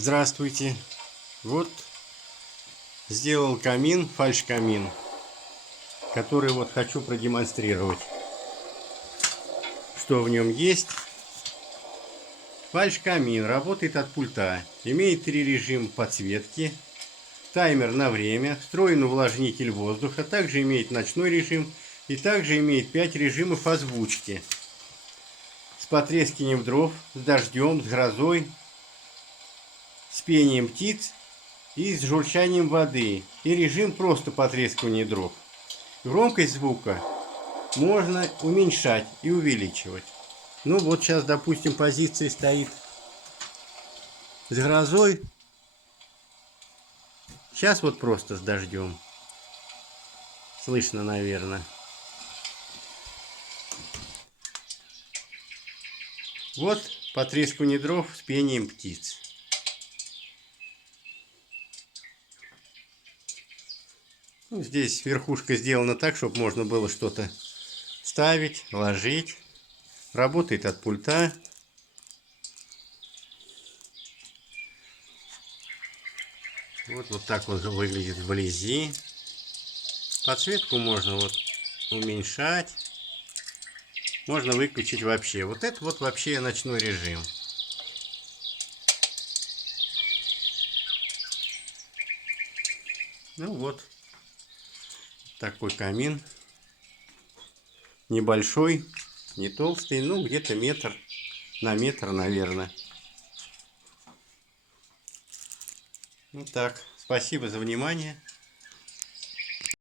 Здравствуйте. Вот сделал камин, фальш-камин, который вот хочу продемонстрировать, что в нем есть. Фальш-камин работает от пульта, имеет 3 режима подсветки, таймер на время, встроенный увлажнитель воздуха, также имеет ночной режим и также имеет 5 режимов озвучки. С потрескиванием дров, с дождем, с грозой, с пением птиц и с журчанием воды, и режим просто потрескивания дров. Громкость звука можно уменьшать и увеличивать. Ну вот сейчас, допустим, позиция стоит с грозой. Сейчас вот просто с дождем. Слышно, наверное. Вот потрескивание дров с пением птиц. Ну, здесь верхушка сделана так, чтобы можно было что-то ставить, ложить. Работает от пульта. Вот так вот выглядит вблизи. Подсветку можно вот уменьшать. Можно выключить вообще. Вот это вот вообще ночной режим. Ну вот. Такой камин. Небольшой, не толстый, ну где-то метр на метр, наверное. Вот так. Спасибо за внимание.